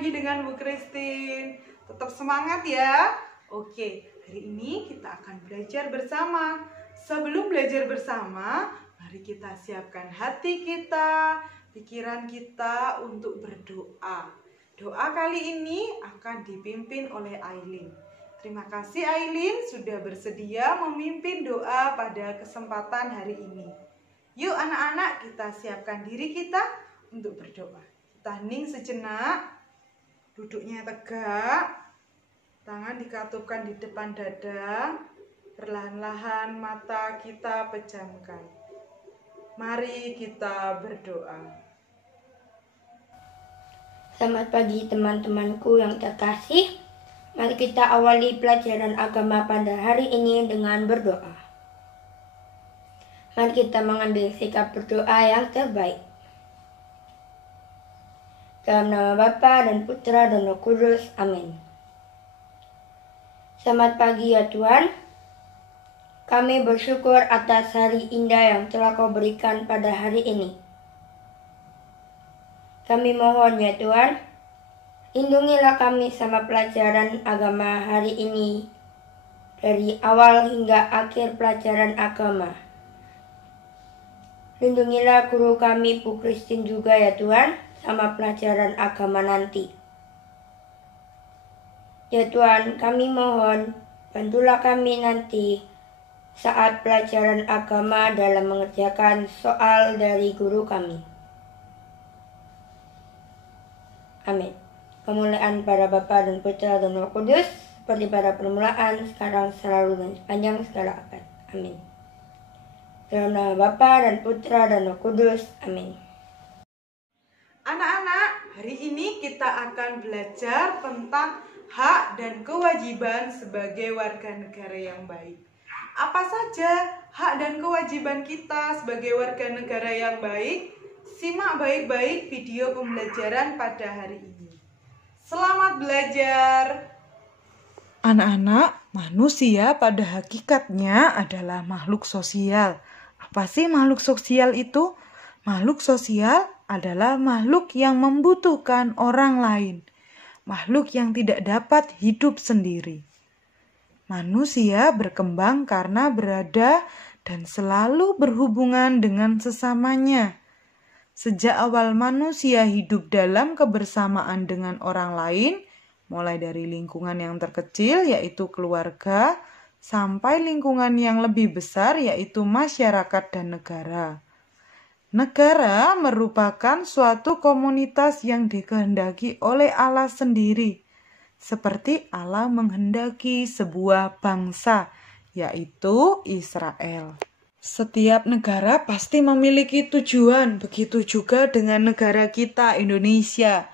lagi dengan Bu Christine. Tetap semangat ya. Oke, hari ini kita akan belajar bersama. Sebelum belajar bersama, mari kita siapkan hati kita, pikiran kita untuk berdoa. Doa kali ini akan dipimpin oleh Aileen. Terima kasih Aileen sudah bersedia memimpin doa pada kesempatan hari ini. Yuk anak-anak, kita siapkan diri kita untuk berdoa. Kita hening sejenak, duduknya tegak, tangan dikatupkan di depan dada, perlahan-lahan mata kita pejamkan. Mari kita berdoa. Selamat pagi teman-temanku yang terkasih. Mari kita awali pelajaran agama pada hari ini dengan berdoa. Mari kita mengambil sikap berdoa yang terbaik. Dalam nama Bapa dan Putra dan Roh Kudus. Amin. Selamat pagi ya Tuhan. Kami bersyukur atas hari indah yang telah Kau berikan pada hari ini. Kami mohon ya Tuhan, lindungilah kami sama pelajaran agama hari ini, dari awal hingga akhir pelajaran agama. Lindungilah guru kami Bu Christine juga ya Tuhan, sama pelajaran agama nanti. Ya Tuhan, kami mohon, bantulah kami nanti saat pelajaran agama dalam mengerjakan soal dari guru kami. Amin. Kemuliaan para Bapa dan Putra dan Roh Kudus, seperti pada permulaan, sekarang, selalu, dan sepanjang segala abad. Amin. Dalam nama Bapa dan Putra dan Roh Kudus. Amin. Anak-anak, hari ini kita akan belajar tentang hak dan kewajiban sebagai warga negara yang baik. Apa saja hak dan kewajiban kita sebagai warga negara yang baik? Simak baik-baik video pembelajaran pada hari ini. Selamat belajar! Anak-anak, manusia pada hakikatnya adalah makhluk sosial. Apa sih makhluk sosial itu? Makhluk sosial adalah makhluk yang membutuhkan orang lain. Makhluk yang tidak dapat hidup sendiri. Manusia berkembang karena berada dan selalu berhubungan dengan sesamanya. Sejak awal manusia hidup dalam kebersamaan dengan orang lain, mulai dari lingkungan yang terkecil yaitu keluarga, sampai lingkungan yang lebih besar yaitu masyarakat dan negara. Negara merupakan suatu komunitas yang dikehendaki oleh Allah sendiri, seperti Allah menghendaki sebuah bangsa, yaitu Israel. Setiap negara pasti memiliki tujuan, begitu juga dengan negara kita, Indonesia.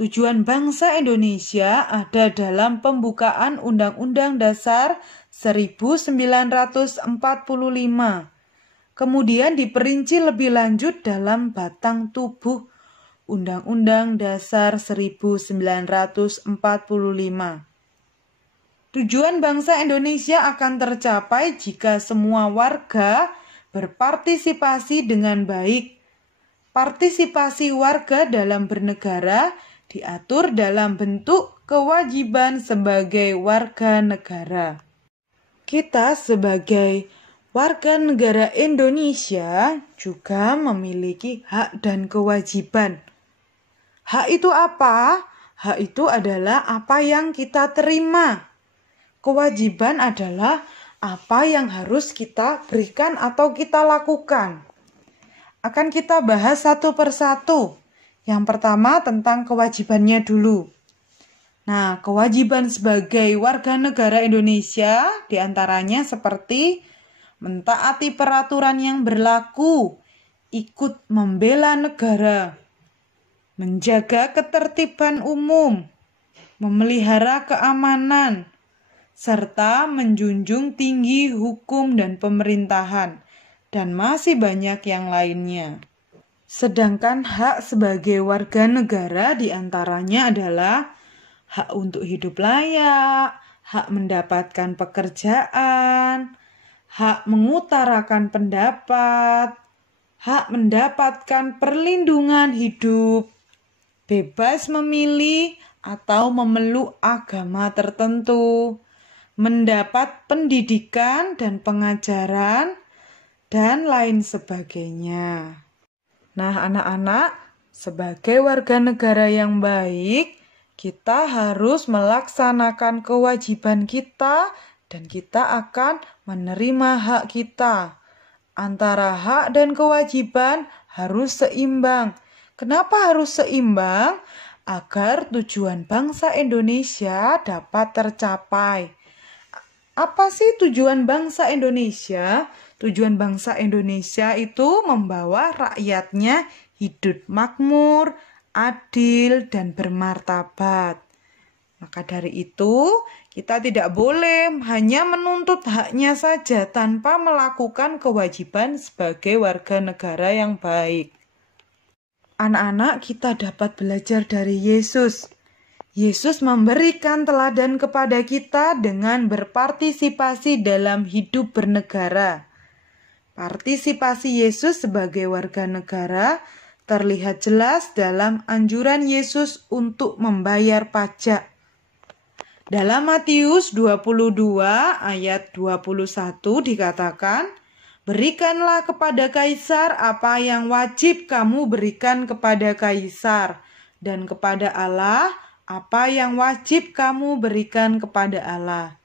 Tujuan bangsa Indonesia ada dalam pembukaan Undang-Undang Dasar 1945. Kemudian diperinci lebih lanjut dalam batang tubuh Undang-Undang Dasar 1945. Tujuan bangsa Indonesia akan tercapai jika semua warga berpartisipasi dengan baik. Partisipasi warga dalam bernegara diatur dalam bentuk kewajiban sebagai warga negara. Kita sebagai warga negara Indonesia juga memiliki hak dan kewajiban. Hak itu apa? Hak itu adalah apa yang kita terima. Kewajiban adalah apa yang harus kita berikan atau kita lakukan. Akan kita bahas satu persatu. Yang pertama tentang kewajibannya dulu. Nah, kewajiban sebagai warga negara Indonesia diantaranya seperti mentaati peraturan yang berlaku, ikut membela negara, menjaga ketertiban umum, memelihara keamanan, serta menjunjung tinggi hukum dan pemerintahan, dan masih banyak yang lainnya. Sedangkan hak sebagai warga negara diantaranya adalah hak untuk hidup layak, hak mendapatkan pekerjaan, hak mengutarakan pendapat, hak mendapatkan perlindungan hidup, bebas memilih atau memeluk agama tertentu, mendapat pendidikan dan pengajaran, dan lain sebagainya. Nah, anak-anak, sebagai warga negara yang baik, kita harus melaksanakan kewajiban kita dan kita akan menerima hak kita. Antara hak dan kewajiban harus seimbang. Kenapa harus seimbang? Agar tujuan bangsa Indonesia dapat tercapai. Apa sih tujuan bangsa Indonesia? Tujuan bangsa Indonesia itu membawa rakyatnya hidup makmur, adil, dan bermartabat. Maka dari itu, kita tidak boleh hanya menuntut haknya saja tanpa melakukan kewajiban sebagai warga negara yang baik. Anak-anak, kita dapat belajar dari Yesus. Yesus memberikan teladan kepada kita dengan berpartisipasi dalam hidup bernegara. Partisipasi Yesus sebagai warga negara terlihat jelas dalam anjuran Yesus untuk membayar pajak. Dalam Matius 22 ayat 21 dikatakan, "Berikanlah kepada Kaisar apa yang wajib kamu berikan kepada Kaisar, dan kepada Allah apa yang wajib kamu berikan kepada Allah."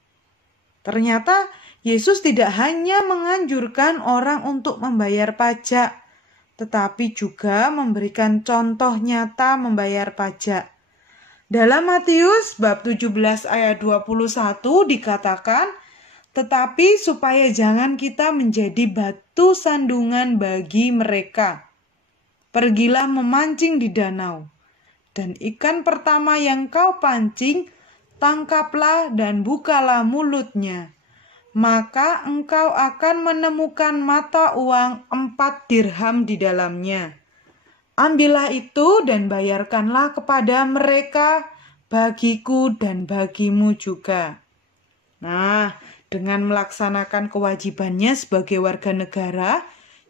Ternyata Yesus tidak hanya menganjurkan orang untuk membayar pajak, tetapi juga memberikan contoh nyata membayar pajak. Dalam Matius bab 17 ayat 21 dikatakan, "Tetapi supaya jangan kita menjadi batu sandungan bagi mereka, pergilah memancing di danau, dan ikan pertama yang kau pancing, tangkaplah dan bukalah mulutnya. Maka engkau akan menemukan mata uang 4 dirham di dalamnya. Ambillah itu dan bayarkanlah kepada mereka, bagiku dan bagimu juga." Nah, dengan melaksanakan kewajibannya sebagai warga negara,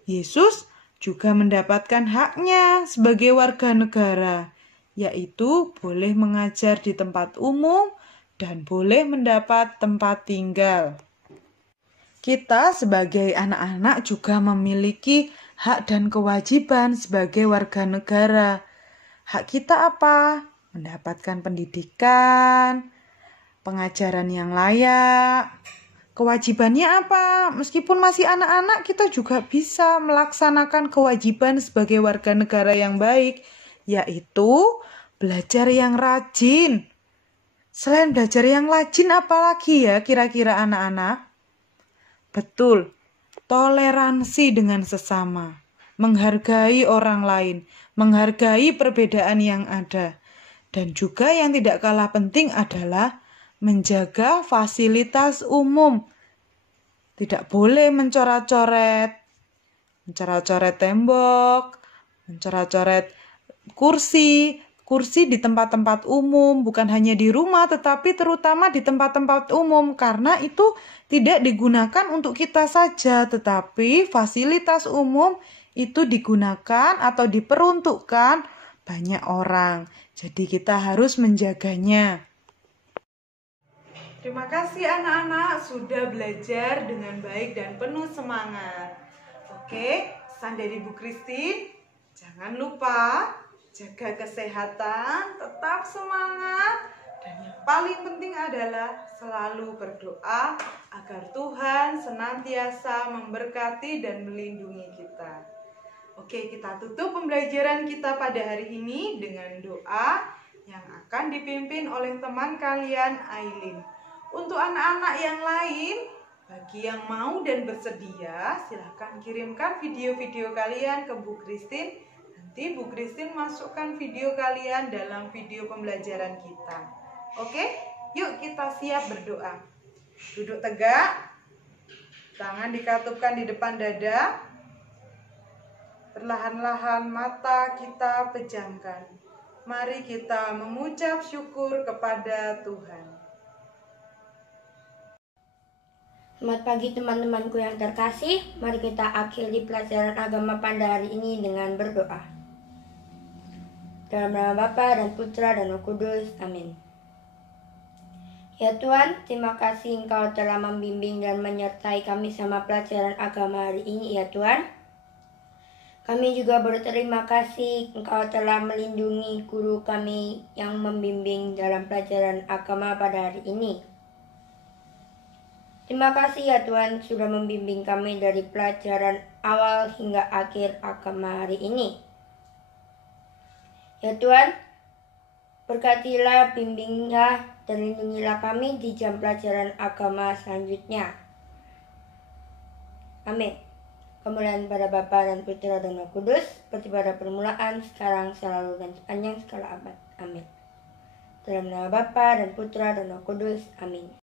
Yesus juga mendapatkan haknya sebagai warga negara, yaitu boleh mengajar di tempat umum dan boleh mendapat tempat tinggal. Kita sebagai anak-anak juga memiliki hak dan kewajiban sebagai warga negara. Hak kita apa? Mendapatkan pendidikan, pengajaran yang layak. Kewajibannya apa? Meskipun masih anak-anak, kita juga bisa melaksanakan kewajiban sebagai warga negara yang baik, yaitu belajar yang rajin. Selain belajar yang rajin, apalagi ya kira-kira anak-anak? Betul, toleransi dengan sesama, menghargai orang lain, menghargai perbedaan yang ada. Dan juga yang tidak kalah penting adalah menjaga fasilitas umum. Tidak boleh mencoret-coret tembok, mencoret-coret kursi di tempat-tempat umum, bukan hanya di rumah tetapi terutama di tempat-tempat umum, karena itu tidak digunakan untuk kita saja, tetapi fasilitas umum itu digunakan atau diperuntukkan banyak orang. Jadi kita harus menjaganya. Terima kasih anak-anak sudah belajar dengan baik dan penuh semangat. Oke, pesan dari Bu Christine, jangan lupa jaga kesehatan, tetap semangat, dan yang paling penting adalah selalu berdoa agar Tuhan senantiasa memberkati dan melindungi kita. Oke, kita tutup pembelajaran kita pada hari ini dengan doa yang akan dipimpin oleh teman kalian, Aileen. Untuk anak-anak yang lain, bagi yang mau dan bersedia, silahkan kirimkan video-video kalian ke Bu Christine. Nanti Bu Christine masukkan video kalian dalam video pembelajaran kita. Oke, yuk kita siap berdoa. Duduk tegak, tangan dikatupkan di depan dada. Perlahan-lahan mata kita pejamkan. Mari kita mengucap syukur kepada Tuhan. Selamat pagi teman-temanku yang terkasih. Mari kita akhiri pelajaran agama pada hari ini dengan berdoa. Dalam nama Bapa dan Putra dan Roh Kudus. Amin. Ya Tuhan, terima kasih Engkau telah membimbing dan menyertai kami sama pelajaran agama hari ini ya Tuhan. Kami juga berterima kasih Engkau telah melindungi guru kami yang membimbing dalam pelajaran agama pada hari ini. Terima kasih ya Tuhan sudah membimbing kami dari pelajaran awal hingga akhir agama hari ini. Ya Tuhan, berkatilah, bimbinglah, dan lindungilah kami di jam pelajaran agama selanjutnya. Amin. Kemuliaan pada Bapa dan Putra dan Roh Kudus, seperti pada permulaan, sekarang, selalu, dan sepanjang segala abad. Amin. Dalam nama Bapa dan Putra dan Roh Kudus. Amin.